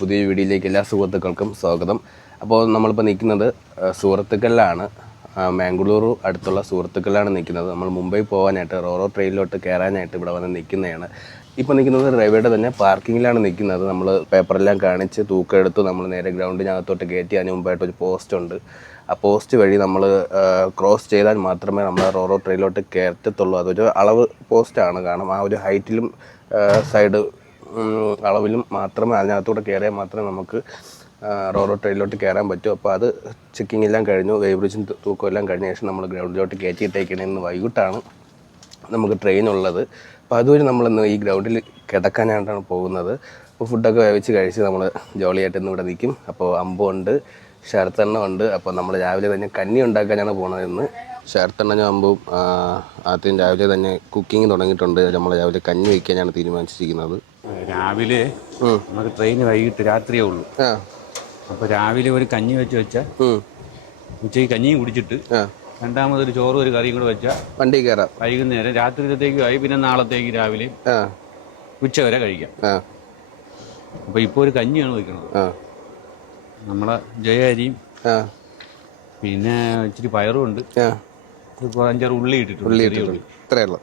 പുതിയ വീഡിയോയിലേക്ക് എല്ലാ സുഹൃത്തുക്കൾക്കും സ്വാഗതം. അപ്പോൾ നമ്മളിപ്പോൾ നിൽക്കുന്നത് സുഹൃത്തുക്കളിലാണ്. മാംഗ്ലൂരു അടുത്തുള്ള സുഹൃത്തുക്കളിലാണ് നിൽക്കുന്നത്. നമ്മൾ മുംബൈ പോകാനായിട്ട് റോറോ ട്രെയിനിലോട്ട് കയറാനായിട്ട് ഇവിടെ വന്ന് നിൽക്കുന്നതാണ്. ഇപ്പോൾ നിൽക്കുന്നത് റെയിൽവേയുടെ തന്നെ പാർക്കിങ്ങിലാണ് നിൽക്കുന്നത്. നമ്മൾ പേപ്പറെല്ലാം കാണിച്ച് തൂക്കം നമ്മൾ നേരെ ഗ്രൗണ്ടിനകത്തോട്ട് കയറ്റി. അതിന് മുമ്പായിട്ട് ഒരു പോസ്റ്റ് ഉണ്ട്. ആ പോസ്റ്റ് വഴി നമ്മൾ ക്രോസ് ചെയ്താൽ മാത്രമേ നമ്മൾ റോറോ ട്രെയിനിലോട്ട് കയറ്റത്തുള്ളൂ. അതൊരു അളവ് പോസ്റ്റാണ്. കാരണം ആ ഒരു ഹൈറ്റിലും സൈഡ് അളവിലും മാത്രമേ അതിനകത്തൂടെ കയറിയാൽ മാത്രമേ നമുക്ക് റോറോ ട്രെയിനിലോട്ട് കയറാൻ പറ്റൂ. അപ്പോൾ അത് ചെക്കിംഗ് എല്ലാം കഴിഞ്ഞു, വേവ് ബ്രിഡ്ജും തൂക്കം എല്ലാം കഴിഞ്ഞ ശേഷം നമ്മൾ ഗ്രൗണ്ടിലോട്ട് കയറ്റിയിട്ടേക്കണം. ഇന്ന് വൈകിട്ടാണ് നമുക്ക് ട്രെയിൻ ഉള്ളത്. അപ്പോൾ അതുവഴി നമ്മളിന്ന് ഈ ഗ്രൗണ്ടിൽ കിടക്കാനായിട്ടാണ് പോകുന്നത്. അപ്പോൾ ഫുഡൊക്കെ വേവിച്ച് കഴിച്ച് നമ്മൾ ജോളിയായിട്ട് ഇന്ന് ഇവിടെ നിൽക്കും. അപ്പോൾ അമ്പുണ്ട്, ശരത്തെണ്ണ ഉണ്ട്. അപ്പോൾ നമ്മൾ രാവിലെ തന്നെ കഞ്ഞി ഉണ്ടാക്കാനാണ് പോകുന്നത്. ഇന്ന് ശരത്തെണ്ണയും അമ്പും ആദ്യം രാവിലെ തന്നെ കുക്കിംഗ് തുടങ്ങിയിട്ടുണ്ട്. നമ്മൾ രാവിലെ കഞ്ഞി വയ്ക്കാനാണ് തീരുമാനിച്ചിരിക്കുന്നത്. രാവിലെ നമുക്ക് ട്രെയിൻ വൈകിട്ട് രാത്രിയേ ഉള്ളൂ. അപ്പോൾ രാവിലെ ഒരു കഞ്ഞി വെച്ചാൽ ഉച്ചയ്ക്ക് കഞ്ഞിയും കുടിച്ചിട്ട് രണ്ടാമതൊരു ചോറും ഒരു കറിയും കൂടെ വെച്ചാൽ വണ്ടി കയറാം. വൈകുന്നേരം രാത്രിയിലത്തേക്കും ആയി, പിന്നെ നാളത്തേക്ക് രാവിലെ ഉച്ച വരെ കഴിക്കാം. അപ്പോൾ ഇപ്പോൾ ഒരു കഞ്ഞിയാണ് വയ്ക്കുന്നത്. നമ്മളെ ജയ അരിയും പിന്നെ ഇച്ചിരി പയറും ഉണ്ട്, 5-6 ഉള്ളി ഇട്ടിട്ടുണ്ട്. ഇത്രയേ ഉള്ളൂ.